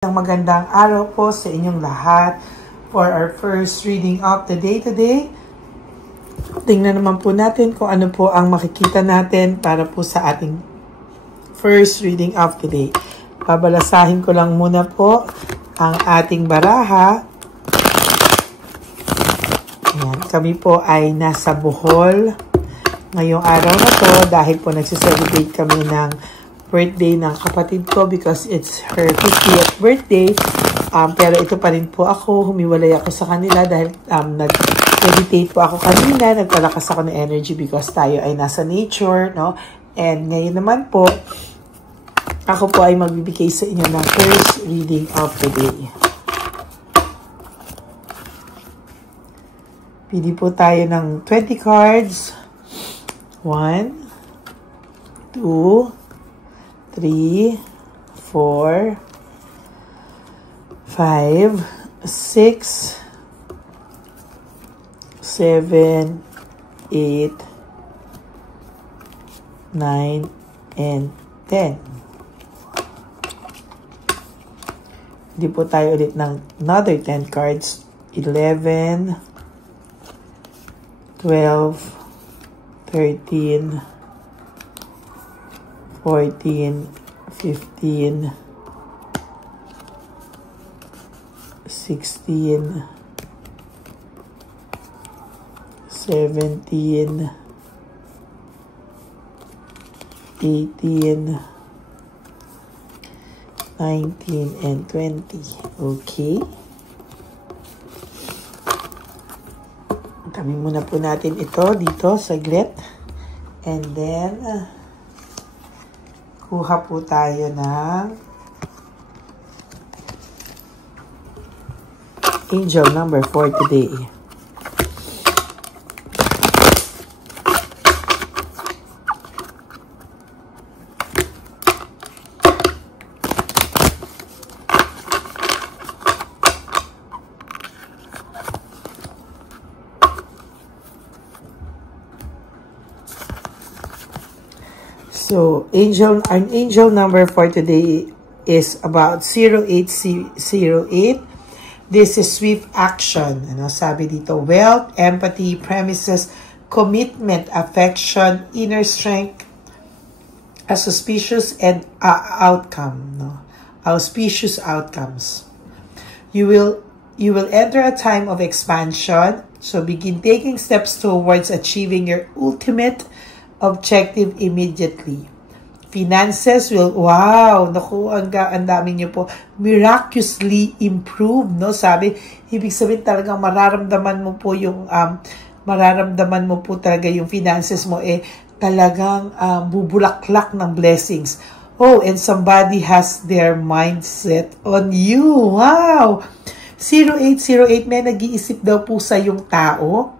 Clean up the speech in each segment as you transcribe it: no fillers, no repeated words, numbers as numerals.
Magandang araw po sa inyong lahat for our first reading of the day today. Tingnan naman po natin kung ano po ang makikita natin para po sa ating first reading of the day. Babalasahin ko lang muna po ang ating baraha. Ayan, kami po ay nasa Bohol ngayong araw na to dahil po nagsiselebrate kami ng birthday ng kapatid ko because it's her 50th birthday. Pero ito pa rin po ako. Humiwalay ako sa kanila dahil nag-meditate po ako kanina. Nagpalakas ako ng energy because tayo ay nasa nature, no? And ngayon naman po, ako po ay magbibigay sa inyo ng first reading of the day. Pili po tayo ng 20 cards. 1, 2, 3, 4, 5, 6, 7, 8, 9, and 10. Hindi po tayo ulit ng another 10 cards. 11, 12, 13, 14, 15, 16, 17, 18, 19, and 20. Okay. Tabi muna po natin ito dito, saglit. And then, kuha po tayo ng angel number 4 today. So, an angel number for today is about 0808. This is swift action. Ano, sabi dito, wealth, empathy, premises, commitment, affection, inner strength, auspicious and outcome. No? Auspicious outcomes. You will enter a time of expansion. So, begin taking steps towards achieving your ultimate objective immediately. Finances will, wow, naku, ang dami niyo po, miraculously improve, no? Sabi, ibig sabihin talagang mararamdaman mo po talaga yung finances mo, talagang bubulaklak ng blessings. Oh, and somebody has their mindset on you. Wow! 0808, may nag-iisip daw po sa yung tao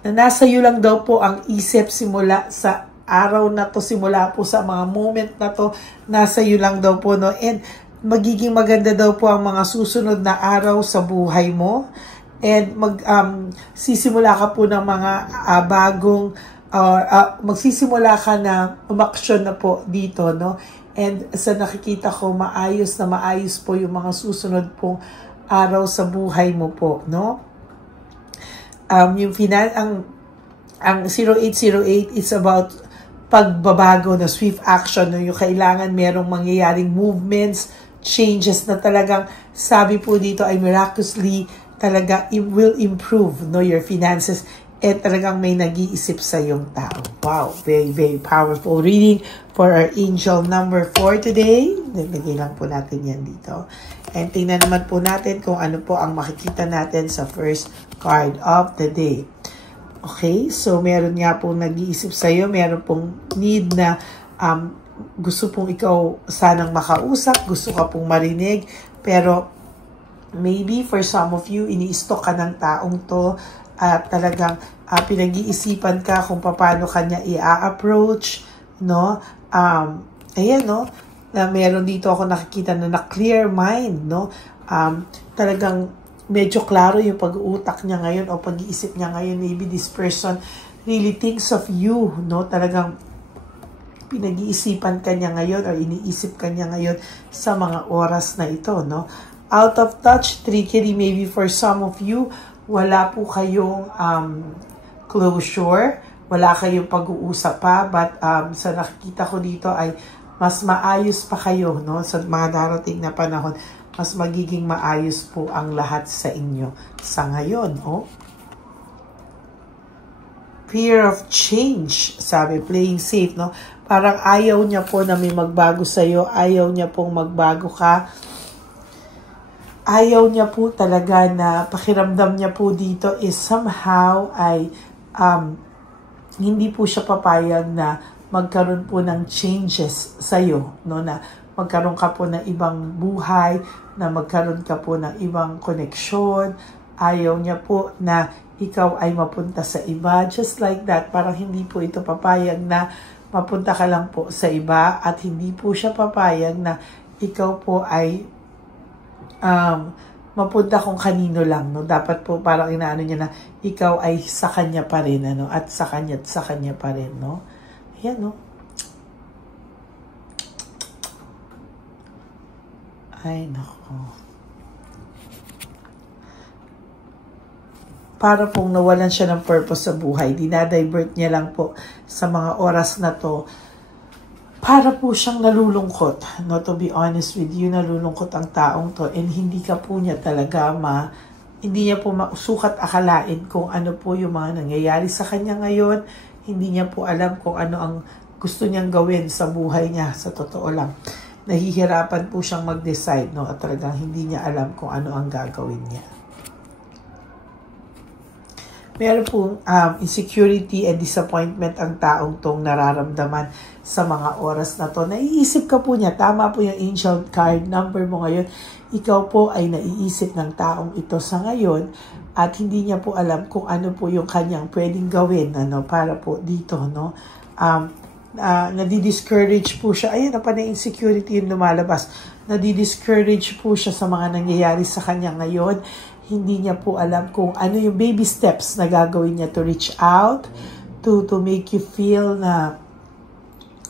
na nasa iyo lang daw po ang isip simula sa araw na to, simula po sa mga moment na to, nasa iyo lang daw po, no? And magiging maganda daw po ang mga susunod na araw sa buhay mo. And sisimula ka po ng mga magsisimula ka na umaksyon na po dito, no? And sa nakikita ko, maayos po yung mga susunod pong araw sa buhay mo po, no? Ang 0808 is about pagbabago na swift action, no? Yung kailangan merong mangyayaring movements, changes na talagang sabi po dito ay miraculously talaga will improve, no, your finances, and talagang may nag-iisip sa yung tao. Wow, very, very powerful reading for our angel number 4 today. Nilagay lang po natin yan dito. And tingnan naman po natin kung ano po ang makikita natin sa first card of the day. Okay, so meron nga pong nag-iisip sa'yo, meron pong need na gusto pong ikaw sanang makausap, gusto ka pong marinig, pero maybe for some of you, ini-stalk ka ng taong to at talagang pinag-iisipan ka kung paano kanya i-approach, no? Ayan, no? Na meron dito ako nakikita na clear mind, no? Talagang medyo klaro yung pag-uutak niya ngayon o pag-iisip niya ngayon. Maybe this person really thinks of you, no? Talagang pinag-iisipan ka niya ngayon or iniisip ka niya ngayon sa mga oras na ito, no? Out of touch, trickery, maybe for some of you, wala po kayong closure, wala kayong pag-uusap pa, but sa nakikita ko dito ay mas maayos pa kayo, no? Sa mga darating na panahon, mas magiging maayos po ang lahat sa inyo sa ngayon, oh. Fear of change, sabi, playing safe, no? Parang ayaw niya po na may magbago sa'yo, ayaw niya pong magbago ka. Ayaw niya po talaga na pakiramdam niya po dito is somehow ay hindi po siya papayag na magkaroon po ng changes sa'yo, no? Na magkaroon ka po ng ibang buhay, na magkaroon ka po ng ibang koneksyon. Ayaw niya po na ikaw ay mapunta sa iba. Just like that, parang hindi po ito papayag na mapunta ka lang po sa iba at hindi po siya papayag na ikaw po ay mapunta kung kanino lang, no? Dapat po parang inaano niya na ikaw ay sa kanya pa rin, ano? At sa kanya pa rin, no? Ayan, no? Ay, nako. Para pong nawalan siya ng purpose sa buhay. Dinadivert niya lang po sa mga oras na to. Para po siyang nalulungkot. No, to be honest with you, nalulungkot ang taong to. And hindi ka po niya talaga hindi niya po masukat akalain kung ano po yung mga nangyayari sa kanya ngayon. Hindi niya po alam kung ano ang gusto niyang gawin sa buhay niya. Sa totoo lang. Nahihirapan po siyang mag-decide. No? At talagang hindi niya alam kung ano ang gagawin niya. Meron pong insecurity and disappointment ang taong tong nararamdaman sa mga oras na to. Naiisip ka po niya, tama po yung angel card number mo ngayon. Ikaw po ay naiisip ng taong ito sa ngayon at hindi niya po alam kung ano po yung kanyang pwedeng gawin, ano, para po dito, no? Nadi-discourage po siya. Ayun na pa na insecurity yung lumalabas. Nadi-discourage po siya sa mga nangyayari sa kanya ngayon. Hindi niya po alam kung ano yung baby steps na gagawin niya to reach out, to make you feel na,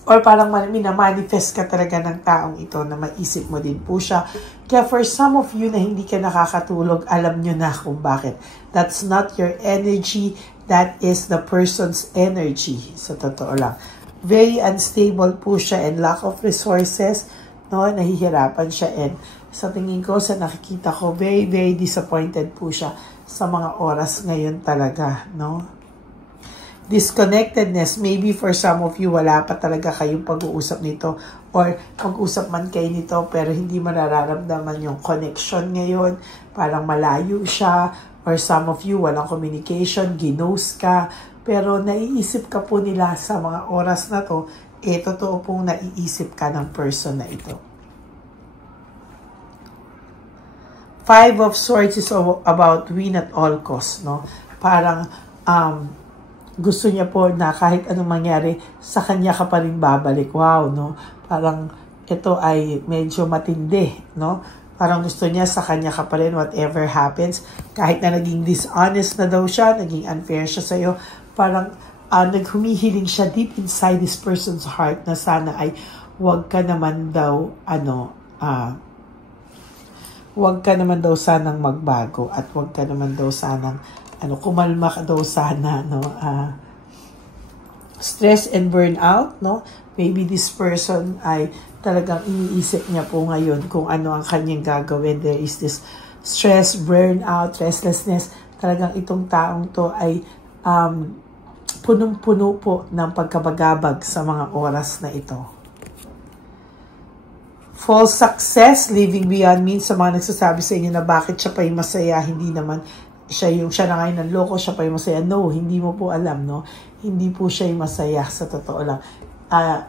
or parang minamanifest ka talaga ng taong ito na maisip mo din po siya. Kaya for some of you na hindi ka nakakatulog, alam nyo na kung bakit. That's not your energy, that is the person's energy. Sa totoo lang. Very unstable po siya and lack of resources, no? Nahihirapan siya and sa tingin ko, sa nakikita ko, very, very disappointed po siya sa mga oras ngayon talaga, no? Disconnectedness, maybe for some of you, wala pa talaga kayong pag-uusap nito or pag-usap man kayo nito pero hindi mararamdaman yung connection ngayon, parang malayo siya, or some of you, walang communication, ginose ka, pero naiisip ka po nila sa mga oras na to, totoo pong naiisip ka ng person na ito. Five of Swords is about win at all costs, no? Parang gusto niya po na kahit anong mangyari, sa kanya ka pa rin babalik. Wow, no? Parang ito ay medyo matindi, no? Parang gusto niya sa kanya ka pa rin whatever happens. Kahit na naging dishonest na daw siya, naging unfair siya sa'yo, parang naghumihiling siya deep inside this person's heart na sana ay wag ka naman daw, wag ka naman daw sanang magbago at wag ka naman daw sanang kumalma ka daw sana, no? Stress and burnout, no? Maybe this person ay talagang iniisip niya po ngayon kung ano ang kanyang gagawin. There is this stress, burnout, restlessness. Talagang itong taong to ay punong-puno po ng pagkabagabag sa mga oras na ito. False success, living beyond means, sa mga nagsasabi sa inyo na bakit siya pa yung masaya, hindi naman siya na ngayon ng loko, siya pa yung masaya. No, hindi mo po alam, no? Hindi po siya yung masaya, sa totoo lang.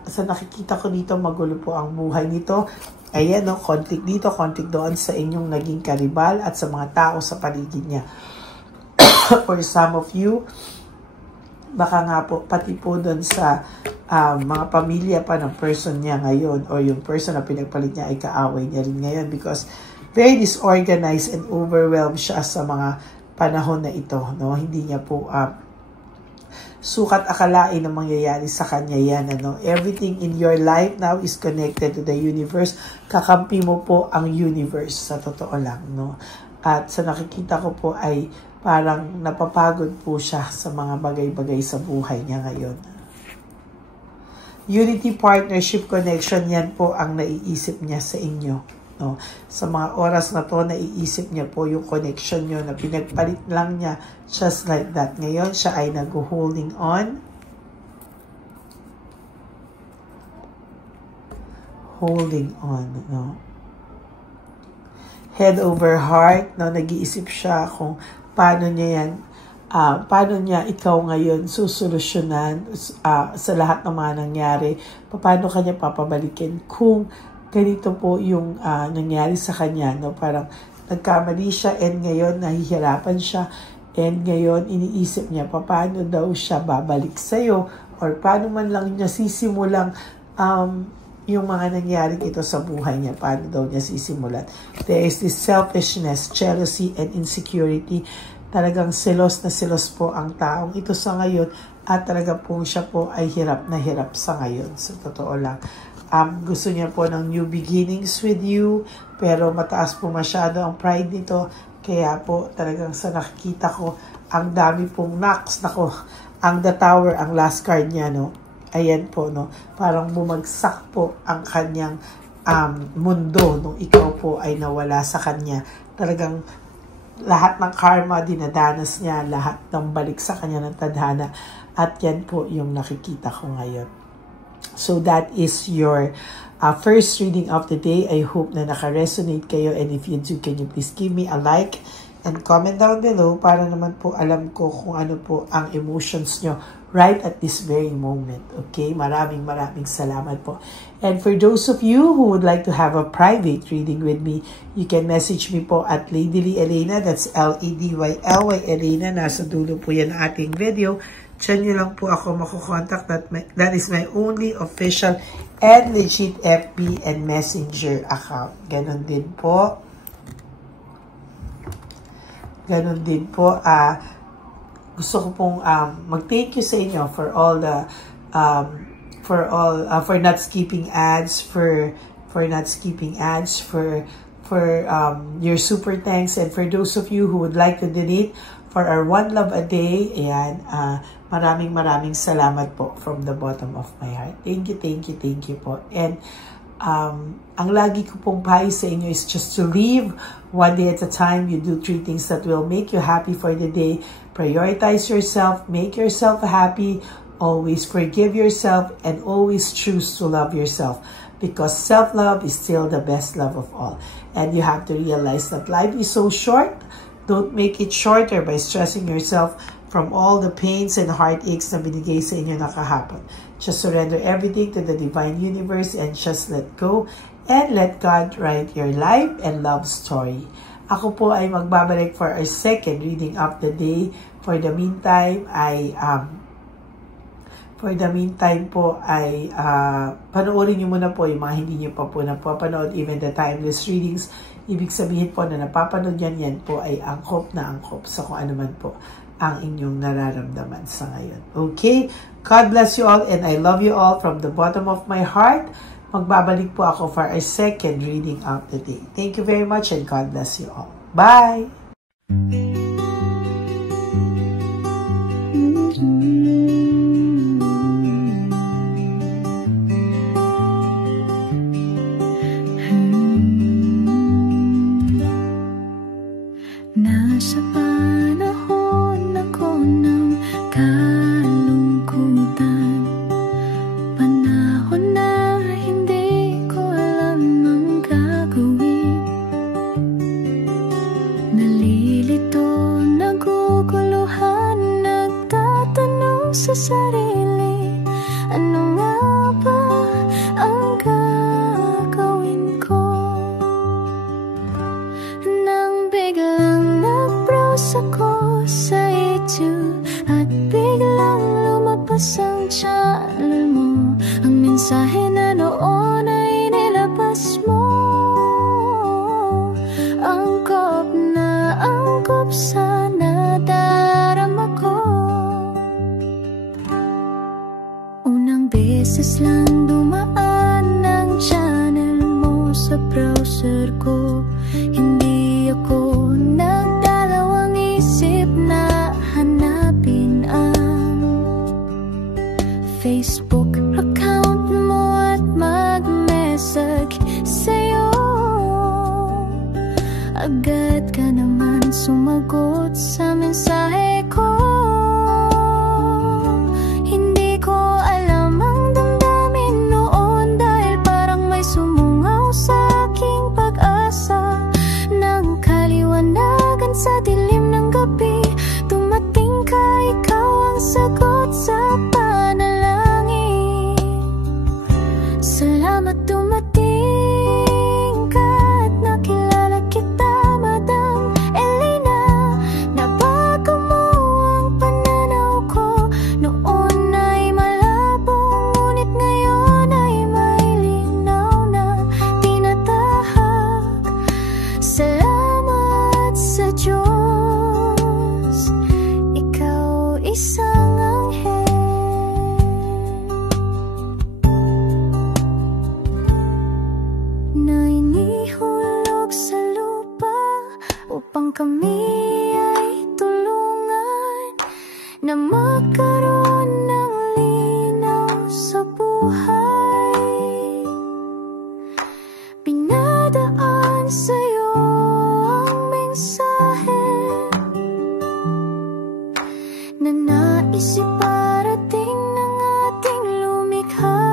Sa nakikita ko dito, magulo po ang buhay nito. Ayan, no? Conflict dito, conflict doon sa inyong naging karibal at sa mga tao sa paligid niya. For some of you, baka nga po, pati po doon sa mga pamilya pa ng person niya ngayon or yung person na pinagpalit niya ay kaaway niya rin ngayon because very disorganized and overwhelmed siya sa mga panahon na ito, no? Hindi niya po sukat akalain na mangyayari sa kanya yan. Ano? Everything in your life now is connected to the universe. Kakampi mo po ang universe, sa totoo lang. No? At sa nakikita ko po ay parang napapagod po siya sa mga bagay-bagay sa buhay niya ngayon. Unity, partnership, connection, yan po ang naiisip niya sa inyo. No? Sa mga oras na to, naiisip niya po yung connection nyo na pinagpalit lang niya just like that. Ngayon, siya ay nag-holding on. Holding on. No? Head over heart. No? Nag-iisip siya kung paano niya yan, paano niya ikaw ngayon susolusyonan sa lahat ng mga nangyari. Paano kanya papabalikin kung ganito po yung nangyari sa kanya, no? Parang nagkamali siya and ngayon nahihirapan siya and ngayon iniisip niya paano daw siya babalik sa'yo or paano man lang niya sisimulang yung mga nangyari ito sa buhay niya, paano daw niya sisimulan. There is this selfishness, jealousy, and insecurity. Talagang selos na selos po ang taong ito sa ngayon at talaga po siya po ay hirap na hirap sa ngayon. Sa totoo lang. Gusto niya po ng new beginnings with you, pero mataas po masyado ang pride nito. Kaya po talagang sa nakikita ko, ang dami pong knocks. Nako, ang The Tower, ang last card niya, no? Ayan po, no? Parang bumagsak po ang kanyang mundo nung ikaw po ay nawala sa kanya. Talagang lahat ng karma dinadanas niya, lahat ng balik sa kanya ng tadhana. At yan po yung nakikita ko ngayon. So that is your first reading of the day. I hope na naka-resonate kayo, and if you do, can you please give me a like and comment down below para naman po alam ko kung ano po ang emotions nyo right at this very moment. Okay? Maraming salamat po. And for those of you who would like to have a private reading with me, you can message me po at Ladyly Elena. That's L-E-D-Y-L-Y Elena. Nasa dulo po yan ating video. Diyan nyo lang po ako makukontak. That is my only official and legit FB and Messenger account. Ganon din po. Ganon din po. Gusto ko pong mag-thank you sa inyo for all the for not skipping ads, for not skipping ads, for your super thanks, and for those of you who would like to donate for our One Love a Day. Ayan, maraming salamat po from the bottom of my heart. Thank you po. And ang lagi ko pong payo sa inyo is just to live one day at a time. You do 3 things that will make you happy for the day. Prioritize yourself, make yourself happy, always forgive yourself, and always choose to love yourself. Because self-love is still the best love of all. And you have to realize that life is so short. Don't make it shorter by stressing yourself from all the pains and heartaches na binigay sa inyo na kahapon. Just surrender everything to the divine universe and just let go and let God write your life and love story. Ako po ay magbabalik for our second reading of the day. For the meantime po ay panoorin nyo muna po yung mga hindi nyo pa po napapanood, even the timeless readings. Ibig sabihin po na napapanood yan po ay angkop na angkop sa kung ano man po ang inyong nararamdaman sa ngayon. Okay? God bless you all and I love you all from the bottom of my heart. Magbabalik po ako for our second reading of the day. Thank you very much and God bless you all. Bye! Nasa panahon ako ng kalungkutan, panahon na hindi ko alam ang gagawin. Nalilito, naguguluhan, nagtatanong sa sarili, ano nga ba ang gagawin ko? Nang biglang nag-browse ako sa YouTube at biglang lumabas ang channel mo, ang mensahe na noon ay nilabas mo. Angkop na angkop sa nadarama ko. agad ka naman sumagot sa mensahe ko. Hindi ko alam ang damdamin noon, dahil parang may sumungaw sa aking pag-asa. Nang kaliwanagan sa dilim ng gabi, dumating ka, ikaw ang sagot sa panalangin. Salamat dumating ka at nakilala kita, Madam Elena. Nabago mo ang pananaw ko, noon ay malabo, ngunit ngayon ay may linaw na tinatahak. Salamat sa Diyos, ikaw isang anghel na inihulog sa lupa upang kami ay tulungan na magkaroon ng linaw sa buhay. Pinadaan sa'yo ang mensahe na nais iparating ng ating lumikha.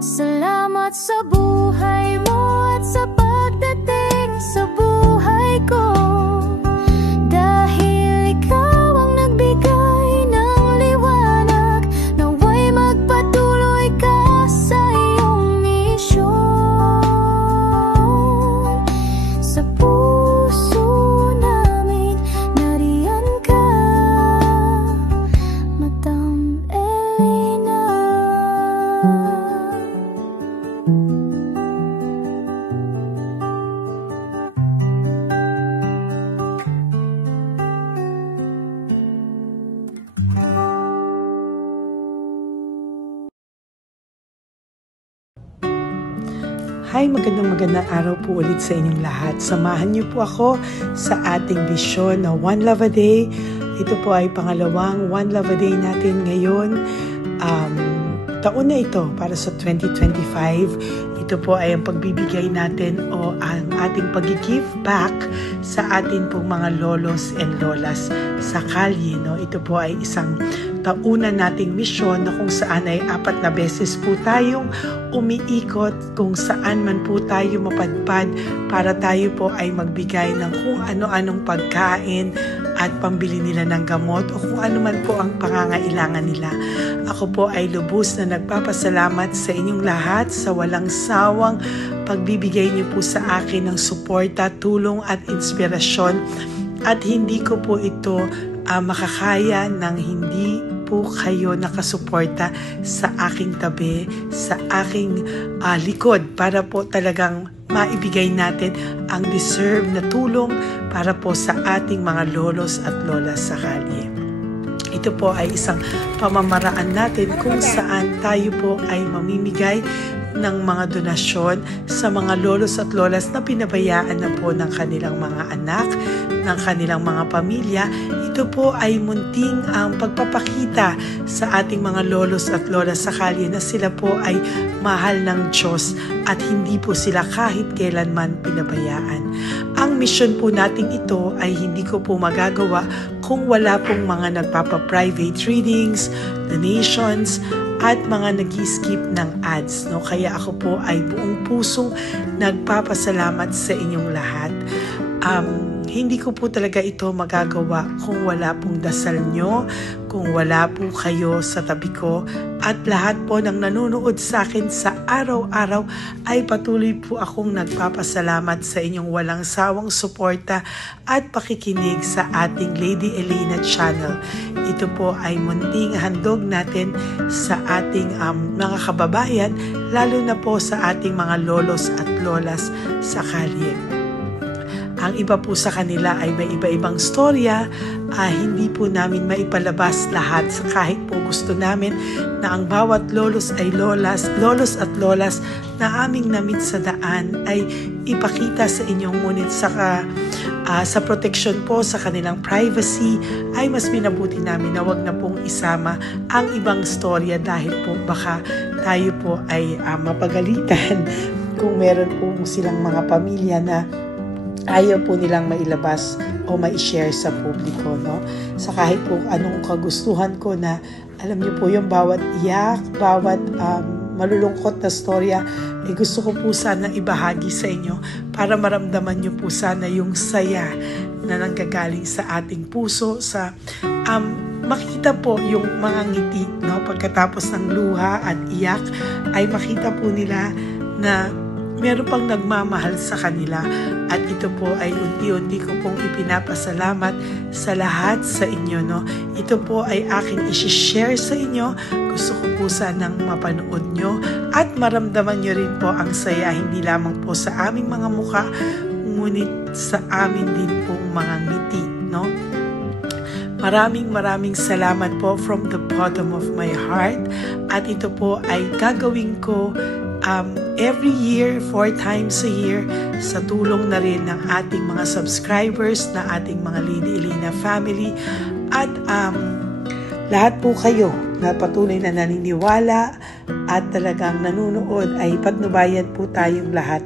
Salamat sa buhay mo at sa pagdating sa buhay ko, dahil ikaw ang nagbigay ng liwanag. Naway magpatuloy ka sa iyong misyon. Sa puso namin nariyan ka, Madam Elena. Hi, magandang araw po ulit sa inyong lahat. Samahan niyo po ako sa ating vision na One Love a Day. Ito po ay pangalawang One Love a Day natin ngayon. Taon na ito para sa 2025. Ito po ay ang pagbibigay natin o ang ating pag-give back sa atin pong mga lolos and lolas sa kalye. No? Ito po ay isang taunan nating misyon na kung saan ay 4 na beses po tayong umiikot kung saan man po tayo mapadpad para tayo po ay magbigay ng kung ano-anong pagkain at pambili nila ng gamot o kung ano man po ang pangangailangan nila. Ako po ay lubos na nagpapasalamat sa inyong lahat sa walang sawang pagbibigay niyo po sa akin ng suporta, tulong at inspirasyon, at hindi ko po ito makakaya ng hindi po kayo nakasuporta sa aking tabi, sa aking likod para po talagang maibigay natin ang deserve na tulong para po sa ating mga lolos at lolas sa kalye. Ito po ay isang pamamaraan natin kung saan tayo po ay mamimigay ng mga donasyon sa mga lolos at lolas na pinabayaan na po ng kanilang mga anak, ng kanilang mga pamilya. Ito po ay munting ang pagpapakita sa ating mga lolos at lolas sa kalye na sila po ay mahal ng Diyos at hindi po sila kahit kailanman pinabayaan. Ang mission po nating ito ay hindi ko po magagawa kung wala pong mga nagpapa-private readings, donations, at mga nag-skip ng ads. No? Kaya ako po ay buong pusong nagpapasalamat sa inyong lahat. Hindi ko po talaga ito magagawa kung wala pong dasal nyo, kung wala po kayo sa tabi ko, at lahat po ng nanonood sa akin sa araw-araw ay patuloy po akong nagpapasalamat sa inyong walang sawang suporta at pakikinig sa ating Lady Elena channel. Ito po ay munting handog natin sa ating mga kababayan, lalo na po sa ating mga lolos at lolas sa kalye. Ang iba po sa kanila ay may iba-ibang storya, hindi po namin maipalabas lahat kahit po gusto namin na ang bawat lolos ay lolos at lolas na aming namit sa daan ay ipakita sa inyong, ngunit sa protection po sa kanilang privacy ay mas minabuti namin na wag na pong isama ang ibang storya dahil po baka tayo po ay mapagalitan kung meron po silang mga pamilya na ayaw po nilang mailabas o ma-share sa publiko, no? Sa kahit po anong kagustuhan ko na, alam niyo po yung bawat iyak, bawat malulungkot na storya, gusto ko po sana ibahagi sa inyo para maramdaman niyo po sana yung saya na nanggagaling sa ating puso, sa makita po yung mga ngiti, no? Pagkatapos ng luha at iyak ay makita po nila na meron pang nagmamahal sa kanila, at ito po ay unti-unti ko pong ipinapasalamat sa lahat sa inyo, no? Ito po ay aking i-share sa inyo. Gusto ko po sanang mapanood nyo at maramdaman nyo rin po ang saya, hindi lamang po sa aming mga muka, ngunit sa amin din pong mga ngiti, no? Maraming salamat po from the bottom of my heart, at ito po ay gagawin ko every year, 4 times a year, sa tulong na rin ng ating mga subscribers, na ating mga Lady Elena family, at lahat po kayo na patuloy na naniniwala at talagang nanonood, ay patnubayan po tayong lahat.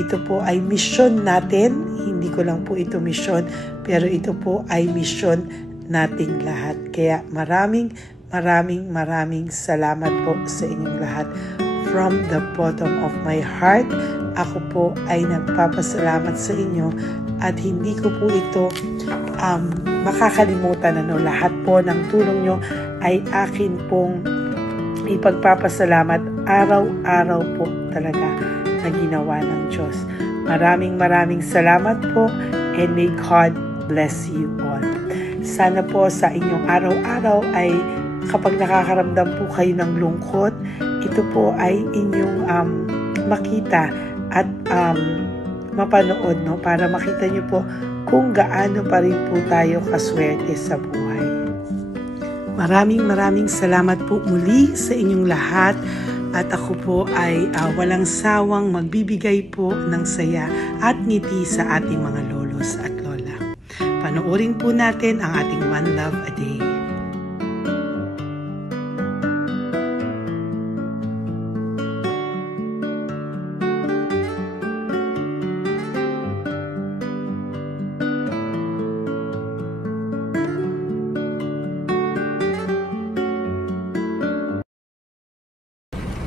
Ito po ay mission natin, hindi ko lang po ito mission, pero ito po ay mission nating lahat. Kaya maraming salamat po sa inyong lahat. From the bottom of my heart, ako po ay nagpapasalamat sa inyo, at hindi ko po ito makakalimutan. Lahat po ng tulong nyo ay akin pong ipagpapasalamat araw-araw po talaga na ginawa ng Diyos. Maraming salamat po, and may God bless you all. Sana po sa inyong araw-araw ay kapag nakakaramdam po kayo ng lungkot, ito po ay inyong makita at mapanood, no? Para makita nyo po kung gaano pa rin po tayo kaswerte sa buhay. Maraming salamat po muli sa inyong lahat, at ako po ay walang sawang magbibigay po ng saya at ngiti sa ating mga lolos at lola. Panoorin po natin ang ating One Love a Day.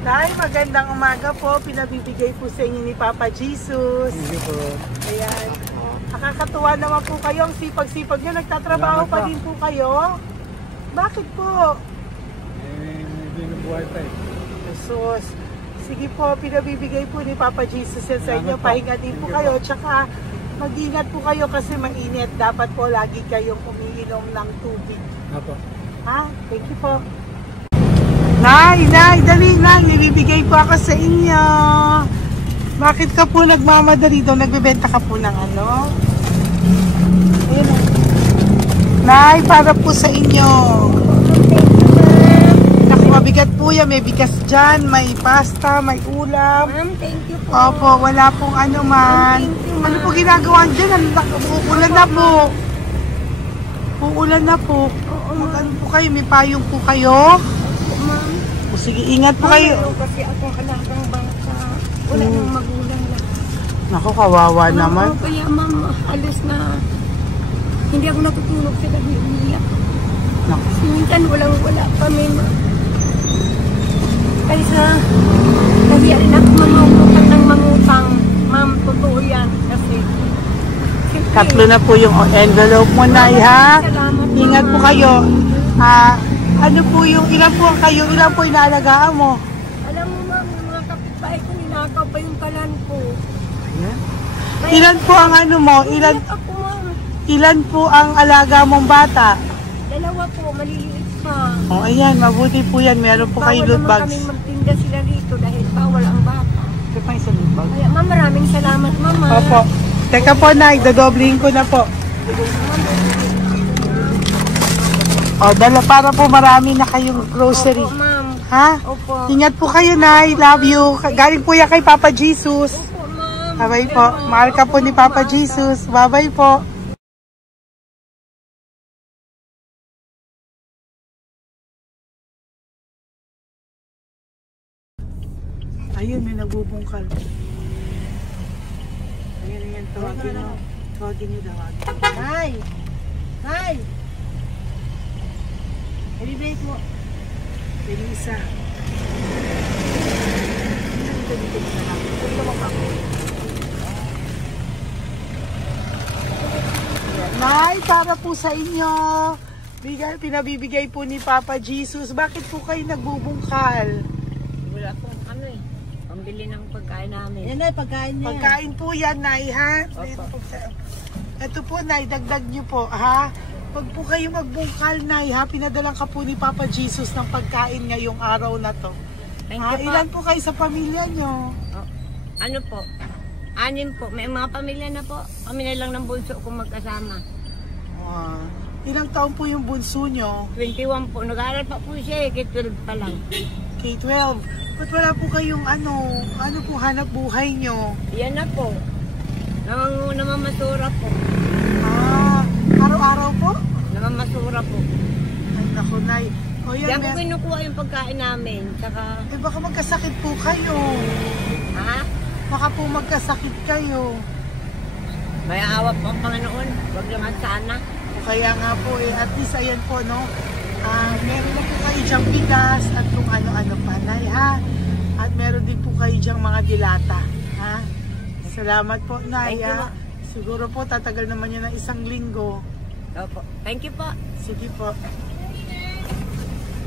Nay, magandang umaga po. Pinabibigay po sa inyo ni Papa Jesus. Hindi po. Ayan. Nakakatuwa naman po kayo. Ang sipag-sipag nyo. Nagtatrabaho pa din po kayo. Bakit po? Hindi na buhay pa eh. Jesus. Sige po, pinabibigay po ni Papa Jesus yan sa inyo. Pahinga din po kayo. Tsaka mag-ingat po kayo kasi mainit. Dapat po lagi kayong umiinom ng tubig. Apo. Ha? Thank you po. Nay, dali na. Nilibigay po ako sa inyo. Bakit ka po nagmamadali doon? Nagbebenta ka po ng ano? Ayun. Nay, para po sa inyo. Naku, mabigat po yan. May bigas dyan, may pasta, may ulam. Ma'am, thank you po. Opo, wala pong ano man. Ano po ginagawa dyan? Uulan na po. Uulan na po. Mag-ano po kayo? May payong po kayo? Ma'am. O sige, ingat po kayo. Kasi akong alagang bata. Wala nang magulang na. Naku, kawawa naman. Kaya ma'am, alis na. Hindi ako natutulog sa gabi. Umiyak. Naku. Minsan wala kami. Kaysa, nahiya rin ako mamangutang ng mangutang. Ma'am, totoo yan. Kasi, Tatlo na po yung envelope mo, Nay, ha? salamat, Ingat po ma'am. kayo. Ano po yung, ilan po kayo, ilan po inaalagaan mo? Alam mo ma'am, yung mga kapitbahay ko, ninakaw pa yung kalan ko. Ayan. Ilan po ang ano mo? Ilan, Umiyak ako ma'am. ilan po ang alaga mong bata? Dalawa po, maliliit pa. O, ayan, mabuti po yan. Meron po kayo loot Bawal naman bags. kami magtinda sila rito dahil bawal ang bata. Ito pa yung loot bag. Kaya ma'am, maraming salamat mama. Opo. Teka po, Nay, dadobling ko na po. O, dala para po marami na kayong grocery. Opo ma'am. Ha? Opo. Ingat po kayo, Nay. Love you. Galing po yan kay Papa Jesus. Opo ma'am. Bye-bye po. Mahal ka po ni Papa Jesus. Bye-bye po. Ayun, may nagbubungkal. Tawagin nyo. Tawagin nyo daw. Hi! Hi! Ibibigay po. Elisa. Nay, para po sa inyo. Pinabibigay po ni Papa Jesus. Bakit po kayo nagbubungkal? Wala po pambili ng pagkain namin. Yan ay, pagkain niya. Pagkain po yan, Nay, ha? Ito po, Nay, dagdag nyo po, ha? Pag po kayo magbungkal, Nay, ha? Pinadalang ka po ni Papa Jesus ng pagkain ngayong araw na to. Thank Ha? you po. Ilan po kayo sa pamilya nyo? Ano po? 6 po. May mga pamilya na po. Kami na lang ng bunso kung magkasama. Ilang taon po yung bunso nyo? 21 po. Nag-aaral pa po siya eh. K-12 pa lang. K-12. Ba't wala po kayong ano po hanap buhay nyo? Yan na po. Namamasura po. Araw-araw po? Namamasura po. Ay, naku, Nay. O yan, Yan po kinukuha yung pagkain namin. Tsaka, baka magkasakit po kayo. ha? Baka po magkasakit kayo. May awa po ang Panginoon. Huwag naman sana. Kaya nga po at least ayan po, no? Meron na po kayo dyang bigas at kung ano-ano pa, Nay, ha? At meron din po kayo dyang mga dilata, ha? Salamat po, Nay, Thank you, ha? Siguro po, tatagal naman yun ng 1 linggo. Opo. Thank you po. Sige po.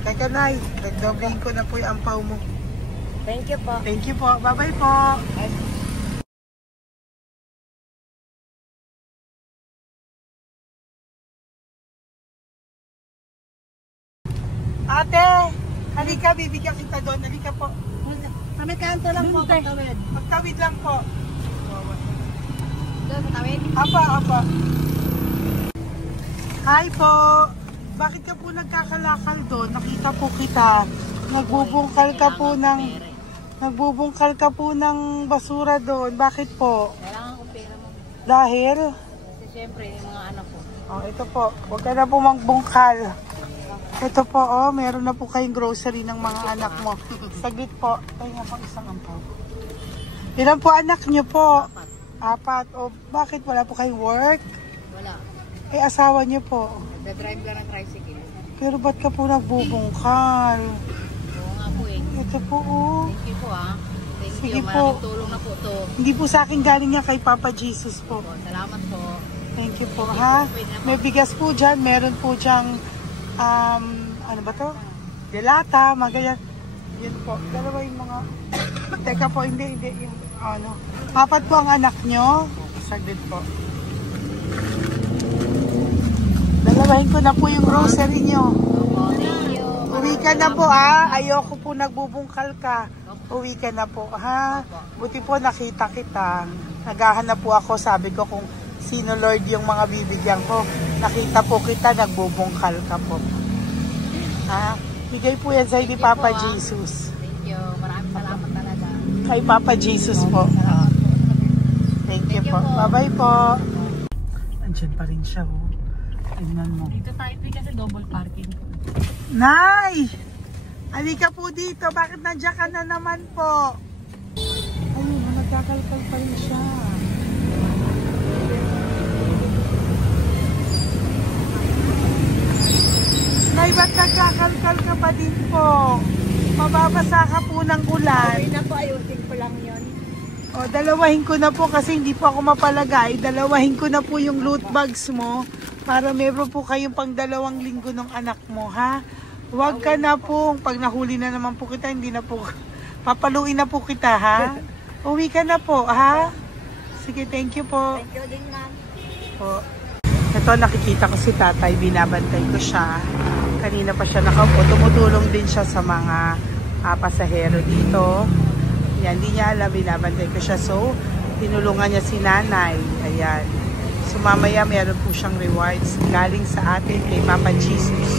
Teka, Nay, nagdobling ko na po yung ampaw mo. Thank you po. Thank you po. Bye-bye po. Ate, halika, bibigyan kita doon. Halika po. Kami kanto lang po. Pagtawid. Magtawid lang po. Doon, pagtawid. Apa. Hi po. Bakit ka po nagkakalakal doon? Nakita po kita. Nagbubungkal ka po ng basura doon. Bakit po? Kailangan ko pera mo. Dahil? Kasi siyempre, yung mga anak ko. Oh, ito po. Huwag ka na po magbungkal. Ito po, oh, meron na po kayong grocery ng mga anak mo. Saglit po. Ay, nga po, isang ampaw. Ilan po anak niyo po? 4. O, bakit wala po kayong work? Wala. Eh, asawa niyo po. Nagdadrive lang ng tricycle. Pero ba't ka po nagbubungkal? Oo nga po eh. Ito po, oh. Thank you po ah. Thank Sige you. po. Maraming tulong na po to. Hindi po sa akin galing niya kay Papa Jesus po. Salamat po. Thank you po, ha? May bigas po dyan. Meron po dyang, ano ba to? Delata, mga ganyan. Yun po. Dalawa yung mga... Teka po, hindi. Yung, ano. 4 po ang anak nyo. Saglit po. Dalawahin ko na po yung grocery nyo. Thank you. Uwi ka na po, ha? Ayoko po nagbubungkal ka. Uwi ka na po, ha? Buti po nakita kita. Naghahanap po ako, sabi ko kung sino Lord yung mga bibigyan ko. Nakita po kita, nagbubungkal ka po. Ha? Bigay po yan sa'yo ni Papa Jesus. Thank you. Maraming salamat talaga. Kay Papa Jesus po. Thank you po. Bye-bye po. Andyan pa rin siya, oh. Tingnan mo. Dito tayo kasi double parking. Nay! Halika po dito. Bakit nandiyan ka na naman po? Ayun, nagkakalkal pa rin siya. Nay, ba't nagkakalkal ka pa din po? Mababasa ka po ng ulan. Ayun na po, ayusin ko lang yun. O, dalawahin ko na po kasi hindi po ako mapalagay. Dalawahin ko na po yung loot bags mo para meron po kayong pang 2 linggo ng anak mo, ha? Huwag ka na po. Pag nahuli na naman po kita, hindi na po. Papaluin na po kita, ha? Uwi ka na po, ha? Sige, thank you po. Thank you din, ma'am. Po. Ito, nakikita ko si tatay. Binabantay ko siya. Kanina pa siya nakaupo. Tumutulong din siya sa mga pasahero dito. Yan, hindi niya alam. Binabantay ko siya. So, tinulungan niya si nanay. Ayan. So, mamaya meron po siyang rewards galing sa atin kay Papa Jesus.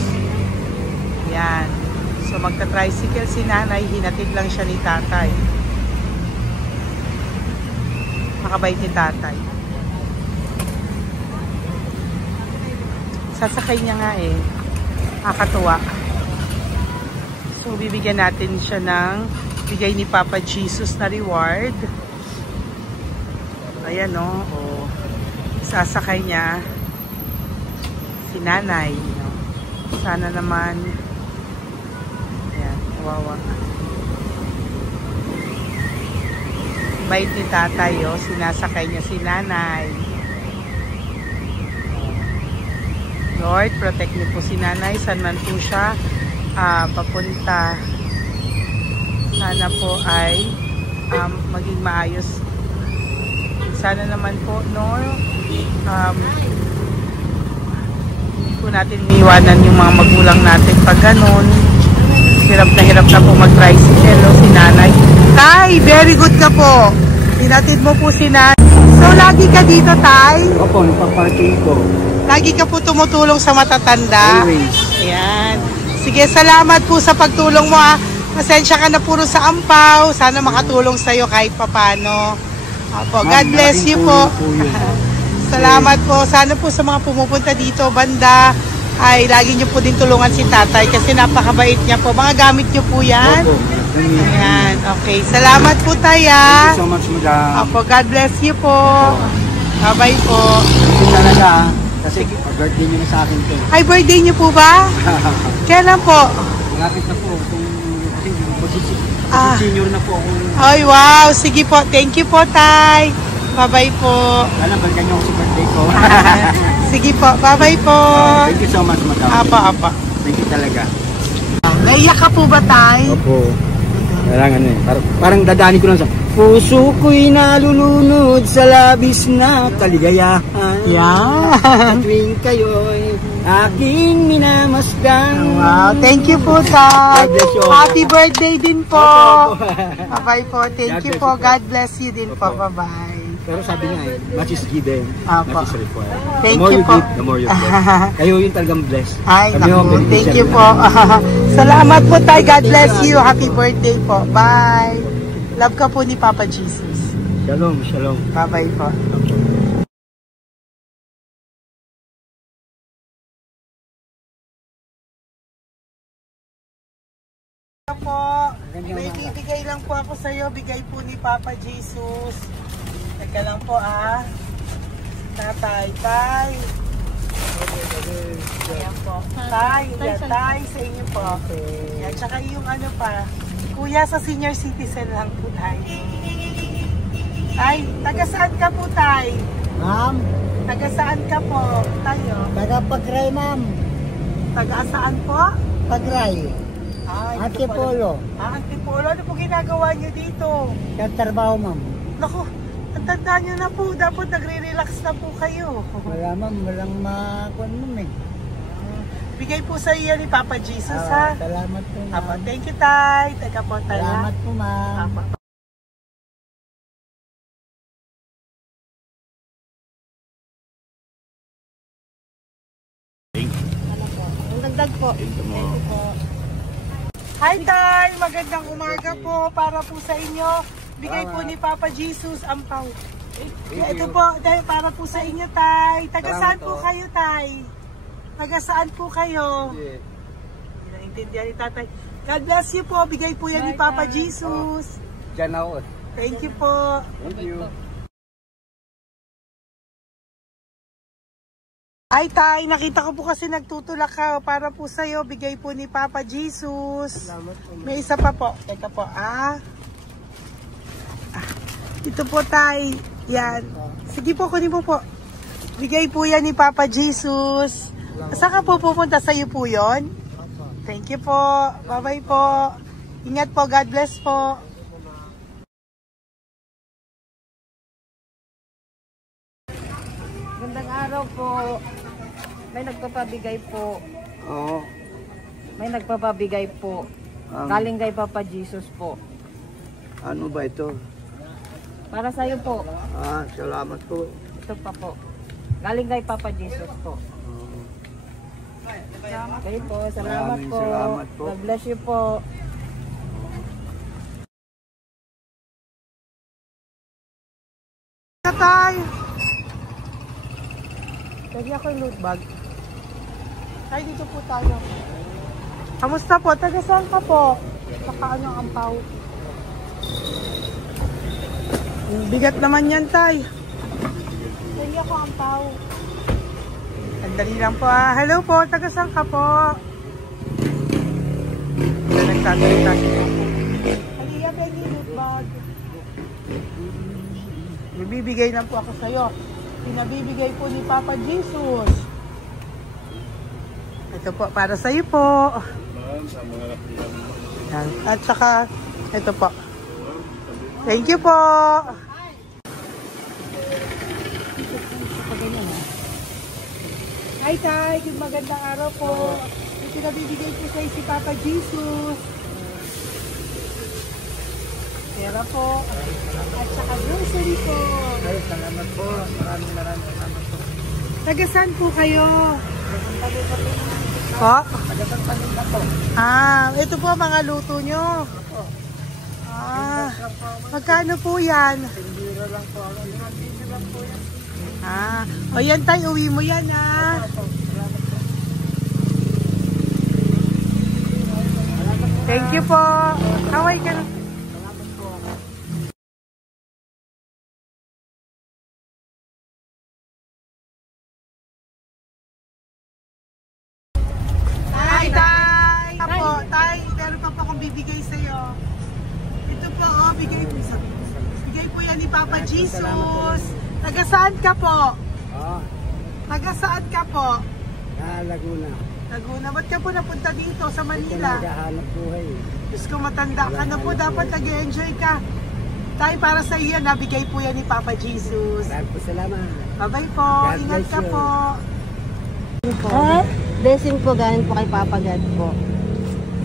Yan. So, magta-tricycle si nanay. Hinatid lang siya ni tatay. Makabait ni tatay. Sasakay niya nga eh. Nakakatuwa. So, bibigyan natin siya ng bigay ni Papa Jesus na reward. Ayan no, o sasakay niya si nanay. No? Sana naman, ayan, kawawa. Bait ni tatay, oh, sinasakay niya si nanay. Lord, protect niyo po si nanay, saan man po siya papunta. Sana po ay maging maayos. Sana naman po, no, hindi po natin iniwanan yung mga magulang natin pag ganun. Hirap na po mag-tricycle, no, si nanay. Tay, very good ka po. Hinatid mo po si nanay. So, lagi ka dito, Tay? Opo, napaparking ko. Lagi ka po tumutulong sa matatanda. Always. Ayan. Sige, salamat po sa pagtulong mo, ha. Pasensya ka na puro sa ampaw. Sana makatulong sa'yo kahit papano. Opo, God bless you po. Salamat po. Sana po sa mga pumupunta dito, banda, ay lagi niyo po din tulungan si tatay kasi napakabait niya po. Mga gamit niyo po yan. Opo. Ayan, okay. Salamat po, Taya. Thank you so much, madam. Opo, God bless you po. Bye-bye po. Thank you talaga. Kasi birthday niyo na sa akin to. Ay, birthday niyo po ba? Kailan po? Malapit na po. Kasi senior na po ako. Ay, wow. Sige po. Thank you po, Tay. Bye-bye po. Alam, balikan niyo ako sa birthday ko. Sige po. Bye-bye po. Thank you so much, madam. Apa. Thank you talaga. Naiyak ka po ba, Tay? Opo. Kailangan eh. Parang dadaanin ko lang sa puso ko'y nalulunod sa labis na kaligayahan. Yan. Tuwing kayo'y aking minamasdan. Wow. Thank you po, Tay. God bless you. Happy birthday din po. Opo. Bye-bye po. Thank you po. God bless you din po. Bye-bye. Pero sabi niya eh, much is given, Opo. much is required. Thank The more you you po. give, the more you bless. Kayo yung talagang blessed. Ay, Kami yung naku. Thank beneficiary you na. po. Salamat po, Tay. God bless you. Happy birthday po. Bye. Love ka po ni Papa Jesus. Shalom, shalom. Bye-bye po. Po, may bibigay lang po ako sa iyo, bigay po ni Papa Jesus. Teka lang po Tatay, Tay. Ayan po. Tay, Tay sa inyo po. Ayan, tsaka yung ano pa, Kuya sa senior citizen lang po tayo. Tay, taga saan ka po, Tay? Ma'am, Taga saan ka po, tayo? taga Pagray, ma'am. Taga saan po? Pagray. Antipolo. Antipolo. Ano po ginagawa nyo dito? Katrabaho, ma'am. Naku, ang tanda nyo na po. Dapat nagre-relax na po kayo. Wala, ma'am. Walang makuan, ma'am eh. Bigay po sa iyo ni Papa Jesus, ha? Salamat po, ma'am. Apa, thank you, Tay. Taga po, Tay. Salamat po, ma'am. Apa. Ang dagdag po. Thank you po. Hi, Tay! Magandang umaga po para po sa inyo. Bigay po ni Papa Jesus ang pang. Ito po, Tay, para po sa inyo, Tay. Taga saan po kayo, Tay? Taga saan po kayo? Hindi naintindihan ni Tatay. God bless you po. Bigay po yan ni Papa Jesus. Diyan ako. Thank you po. Thank you. Ay, Tay, nakita ko po kasi nagtutulak ka para po sa'yo. Bigay po ni Papa Jesus. May isa pa po. Teka po, Ito po, Tay. Yan. Sige po, kunin mo po. Bigay po yan ni Papa Jesus. Saan ka po pupunta? Sa'yo po yun? Thank you po. Bye-bye po. Ingat po. God bless po. Magandang araw po. May nagpapabigay po. Oo. May nagpapabigay po. Galing kay Papa Jesus po. Ano ba ito? Para sa'yo po. Salamat po. Ito pa po. Galing kay Papa Jesus po. Okay po. Salamat Maraming po. salamat po. God bless you po. Tay! Lagi ako yung loot bag. Tay, dito po tayo. Kamusta po? Taga saan ka po? Saka ano ang ampaw? Bigat naman yan, Tay. ako ang pao. Sandali lang po ah. Hello po, taga saan ka po? Nagsasalita siya. Halika, Peggy, Lutbag. Bibigay lang po ako sa'yo. Pinabibigay po ni Papa Jesus. Ito po, para sa'yo po. At saka, ito po. Thank you po. Hi, Tay. Good magandang araw po. Ito nabibigay po sa'yo si Papa Jesus. Pera po. At saka grocery po. Ay, salamat po. Maraming salamat po. Taga saan po kayo? Po? Ah, ito po mga luto nyo. Ah, magkano po yan? Biro lang po. Biro lang po yan. Ah, o yan tayo, uwi mo yan ah. Thank you po. Kaway ka na. Tay, meron pa po akong bibigay sa'yo. Ito po, oh, bigay po yan ni Papa Jesus. Taga saan ka po? Taga saan ka po? Laguna. Laguna. Ba't ka po napunta dito sa Manila? Naghahanap buhay. Diyos ko, matanda ka na po. Dapat nag-enjoy ka. Tay, para sa iyo, nabigay po yan ni Papa Jesus. Maraming po salamat. Bye-bye po. Ingat ka po. Blessing po galing po kay Papa God po.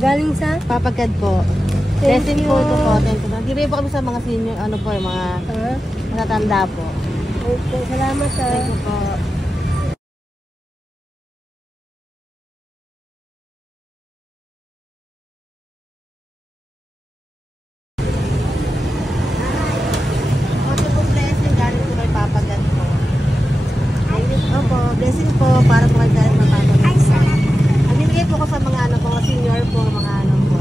Galing sa? Papa God po. Blessing po ito po. Thank you. Nagibigay po kami sa mga senior, ano po, yung mga matatanda po. Okay, salamat ha. Thank you po. Ito po blessing galing po kay Papa God po. Opo, blessing po para po kay galing na Papa God. Nagbibigay po ko sa mga ano po, senior po, mga ano po.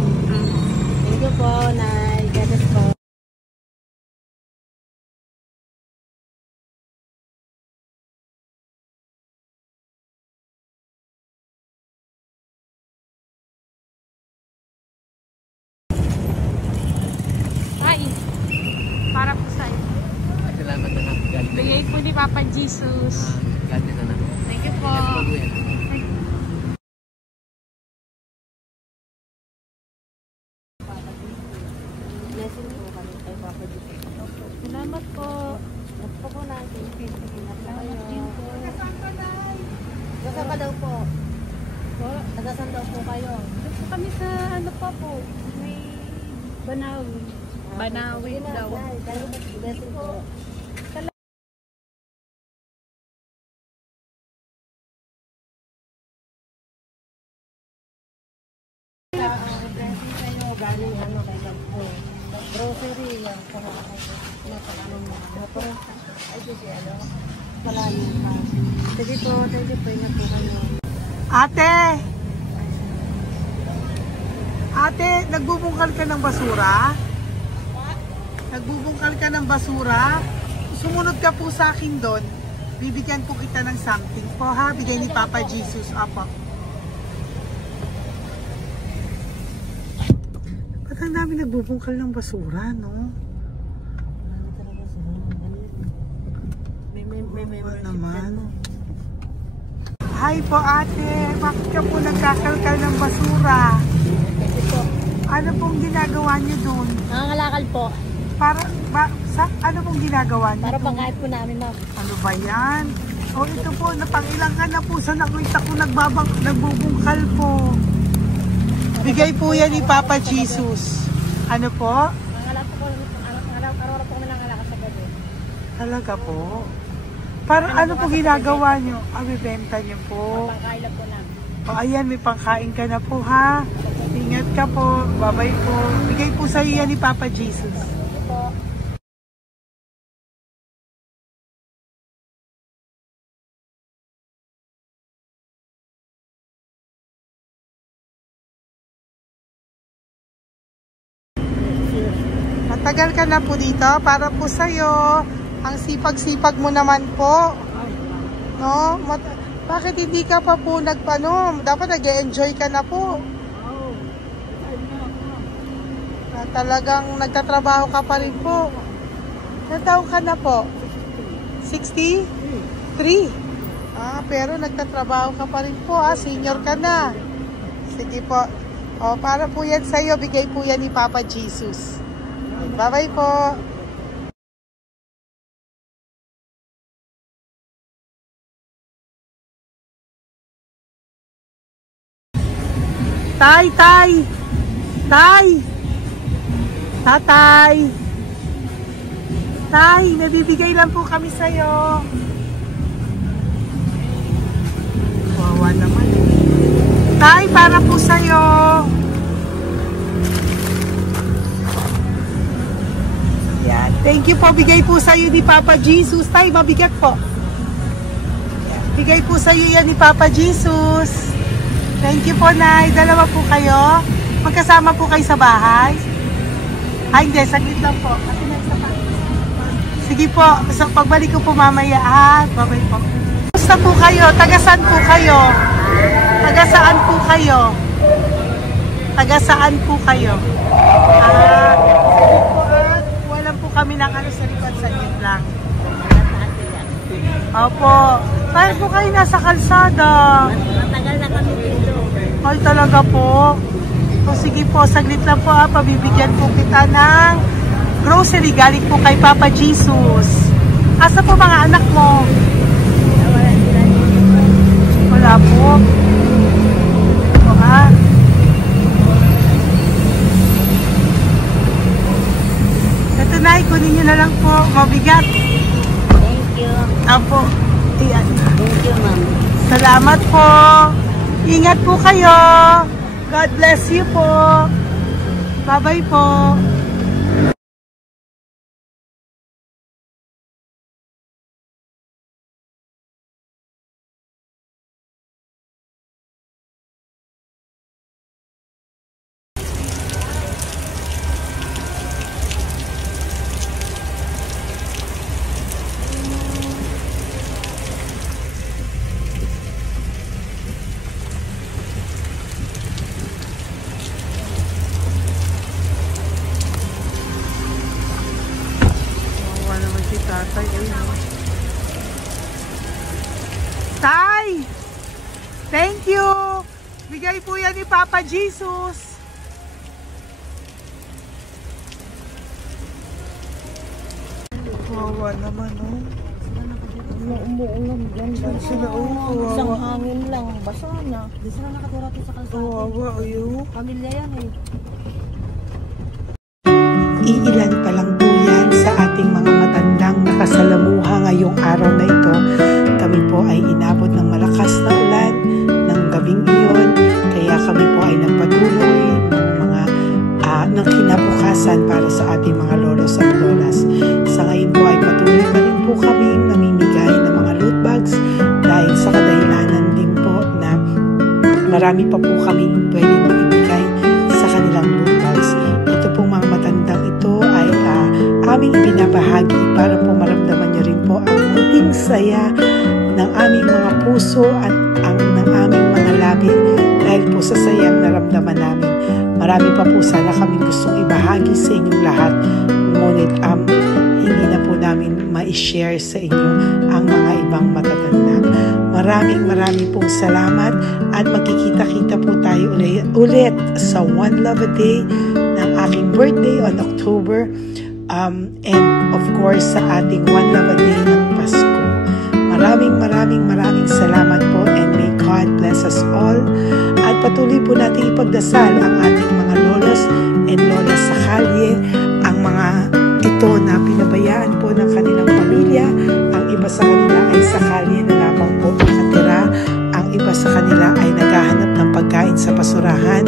Thank you po, Nay. God bless po. Ay, para po sa'yo. Salamat na lang. Bigay po ni Papa Jesus. God bless na lang. Thank you po. Blessing po kami kay Papa Jesus. Salamat po. Ito po natin. Salamat din po. Nasaan ka daw po? Po. Nasaan daw po kayo? Dito kami sa ano pa po. May Banawi. Banawi Yun na, daw. Nay. Blessing po. Blessing kayo. Galing ano kay God po. Grocery yan. Para ano mo. Motor. Ay, sige ano. Malalim pa. Sige po. Thank you po. Ingat po kayo. Ate! Ate, nagbubungkal ka ng basura? Nagbubungkal ka ng basura? Sumunod ka po sa akin doon. Bibigyan po kita ng something po ha. Bigay ni Papa Jesus. Apo. Ba't ang dami nagbubungkal ng basura, no? May What naman? Hi po ate. Bakit ka po nagkakalkal ng basura? Ano pong ginagawa niyo doon? Nangangalakal po. Ano pong ginagawa niyo Para doon? pangkait po namin, ma'am. Ano ba yan? O ito po, napangilang ka na po sa nakita ko nagbubungkal po. Bigay po yan ni Papa Jesus. Ano po? Nangangalakal po kami. Araw-araw po kami nangangalakal sa gabi. Talaga po? Para ano po ginagawa niyo? Bibenta niyo po. Pangkain lang po namin. O ayan, may pangkain ka na po ha. Ingat ka po. Bye-bye po. Bigay po sa iyo ni Papa Jesus. Po. Matagal ka na po dito para po sa'yo. Ang sipag-sipag mo naman po. No? Bakit hindi ka pa po nagpanom? Dapat nag-enjoy ka na po. Na talagang nagtatrabaho ka pa rin po. Ilang taon ka na po? 63? Pero nagtatrabaho ka pa rin po. Senior ka na. Sige po. Para po yan sa'yo. Bigay po yan ni Papa Jesus. Bye-bye po. Tay! Tatay! Tay, nabibigay lang po kami sa'yo. Wawa naman. Tay, para po sa'yo. Yan. Thank you po. Bigay po sa'yo ni Papa Jesus. Tay, mabigat po. Yan. Bigay po sa'yo yan ni Papa Jesus. Thank you po, Nay. Dalawa po kayo. Magkasama po kayo sa bahay. Hindi. Saglit lang po. Sige po. So, pagbalik ko po mamaya. Bye-bye po. Basta po kayo? Taga-saan po kayo? Taga-saan po kayo? Taga-saan po kayo? Sige po, walang po kami ng sa likod. Saglit lang. Opo. Bakit po kayo nasa kalsada? Matagal na kami dito. Ay, talaga po. So, sige po, saglit lang po pabibigyan po kita ng grocery galing po kay Papa Jesus. Asa po mga anak mo? Wala po. Ito ha. Ito na, kunin nyo na lang po. Mabigat. Thank you. Apo. Ayan. Thank you, ma'am. Salamat po. Ingat po kayo. God bless you po. Bye-bye po. Tatay, Tay! Thank you! Bigay po yan ni Papa Jesus. Wawa naman, oh. Umuulan dyan. Sila, Isang hangin lang. Basa na. Di sila nakatira sa kalsada. Wawa, ayo. Pamilya yan eh. Iilan pa lang po yan sa ating mga matandang nakasalamuha ngayong araw na ito. Kami po ay inabot ng malakas na ulan ng gabing iyon. Kaya kami po ay nagpatuloy ng kinabukasan para sa ating mga lolos at lolas. Sa ngayon po ay patuloy pa rin po kami namimigay ng mga loot bags dahil sa kadahilanan din po na marami pa po kami pwedeng ibigay sa kanilang loot bags. Ito pong mga matandang ito ay aming pinabahagi para po maramdaman nyo rin po ang munting saya ng aming mga puso at ng aming mga labi dahil po sa sayang naramdaman namin. Marami pa po sana kami gustong ibahagi sa inyong lahat, ngunit hindi na po namin ma-share sa inyo ang mga ibang matatanda. Maraming pong salamat at magkikita-kita po tayo ulit sa One Love a Day ng aking birthday on October and of course sa ating One Love a Day ng Pasko. Maraming salamat po and may God bless us all. At patuloy po natin ipagdasal ang ating mga lolos and lolas sa kalye, ang mga ito na pinabayaan po ng kanilang pamilya. Ang iba sa kanila ay sa kalye na lamang po nakatira. Ang iba sa kanila ay naghahanap ng pagkain sa basurahan.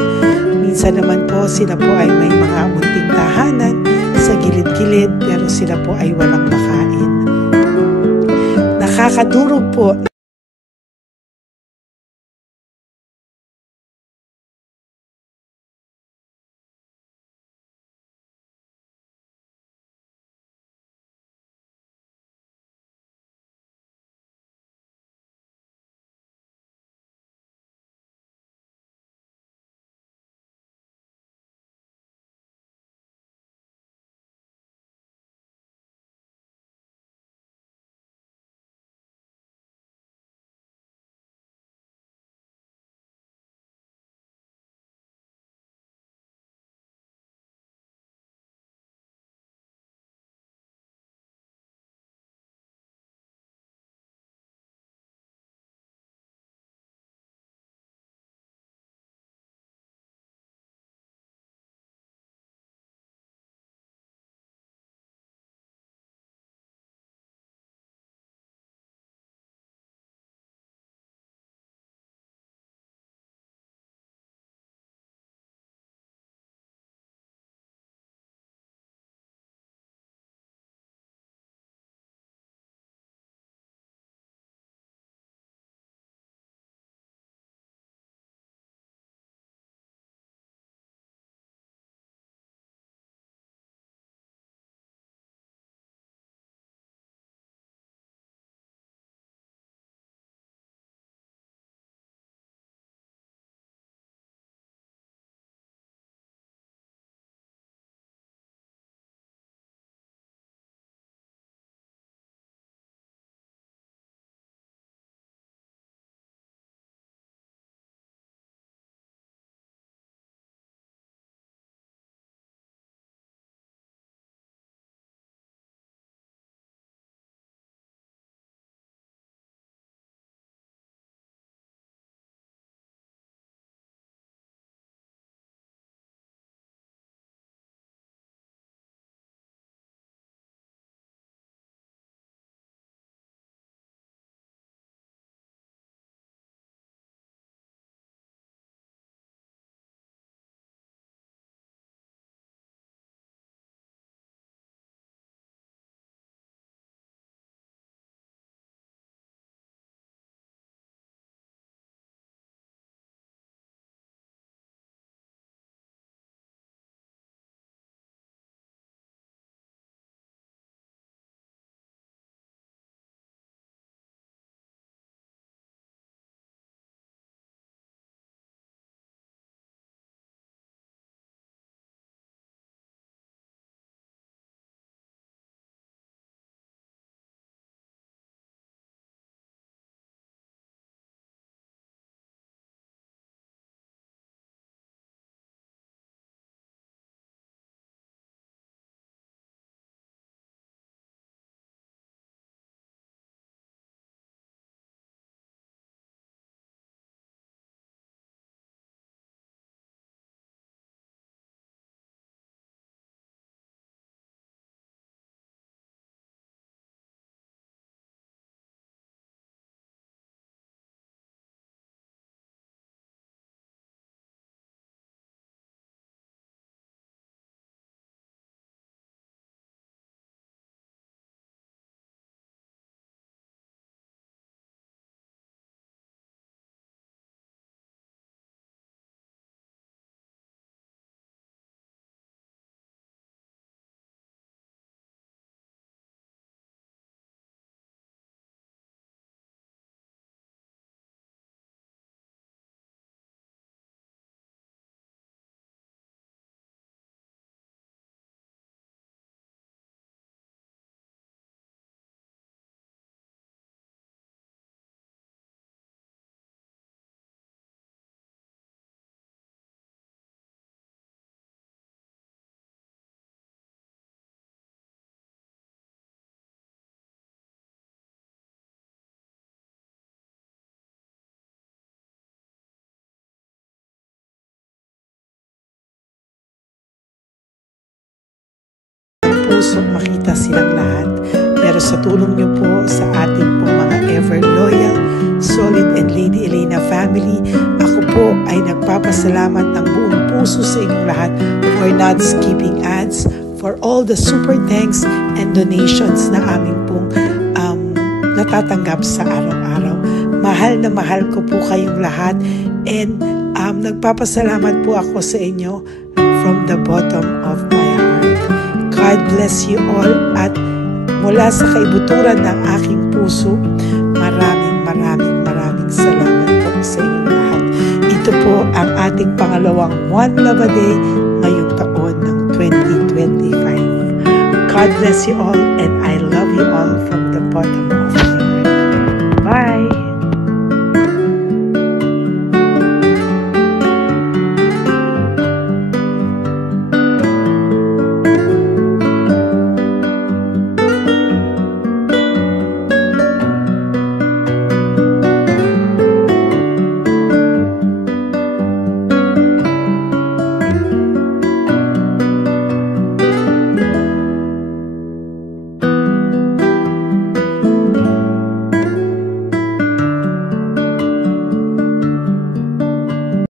Minsan naman po sila po ay may mga munting tahanan sa gilid-gilid pero sila po ay walang makain. Nakakadurog po gustong makita silang lahat. Pero sa tulong niyo po sa ating pong mga ever loyal, solid and Lady Elena family, ako po ay nagpapasalamat ng buong puso sa inyong lahat for not skipping ads, for all the super thanks and donations na aming pong natatanggap sa araw-araw. Mahal na mahal ko po kayong lahat, and nagpapasalamat po ako sa inyo from the bottom of my heart. God bless you all, at mula sa kaibuturan ng aking puso, maraming salamat po sa inyong lahat. Ito po ang ating pangalawang One Love a Day ngayong taon ng 2025. God bless you all, and I love you all from the bottom of